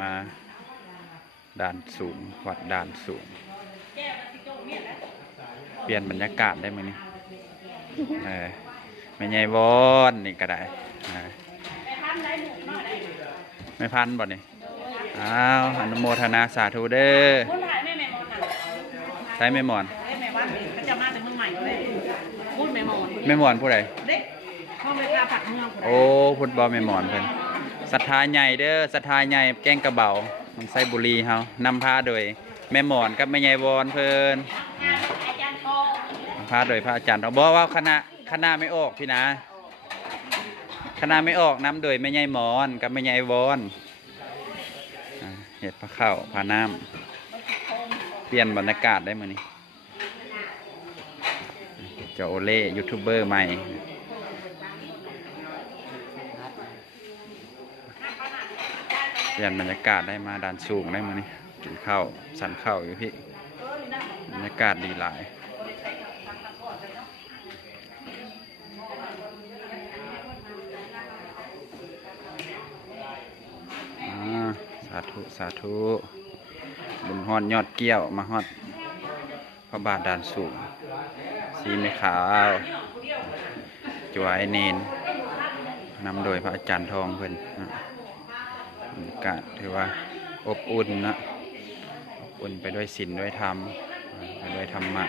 มาด่านสูงวัดด่านสูงเปลี่ยนบรรยากาศได้ไหมนี่ไม่ใหญ่วอนนี่ก็ได้ไม่พันบ่นี่อ้าวอนุโมทนาสาธุเด้อใช้ไม่หมอนก็จะมาจากเมืองใหม่เลยพูดไม่หมอนไม่หมอนผู้ใดเด็กพ่อไปพาผักเมืองโอ้พุทธบอไม่หมอนเพิ่นศรัทธาใหญ่เด้อศรัทธาใหญ่แกงกระเบามันไส้บุรีเฮานำพาโดยแม่หมอนกับแม่ใหญ่วอนเพิ่นพาโดยพระอาจารย์เราบอกว่าคณะไม่ออกพี่นะคณะไม่ออกนำโดยแม่ใหญ่หมอนกับแม่ใหญ่วอนเห็ดพระข้าวพาน้ำเปลี่ยนบรรยากาศได้มื้อนี้เจ้าโอเล่ยูทูบเบอร์ใหม่เปลี่ยนบรรยากาศได้มาด่านสูงได้มื้อนี้กินข้าวสันข้าวอยู่พี่บรรยากาศดีหลายสาธุสาธุบุญฮอดยอดเกี้ยวมาฮอดพระบาทด่านสูงสีไม่ขาวจวยเนนนำโดยพระอาจารย์ทองเพิ่นบรรยากาศถือว่าอบอุ่นนะอบอุ่นไปด้วยศีลด้วยธรรมไปด้วยธรรมะ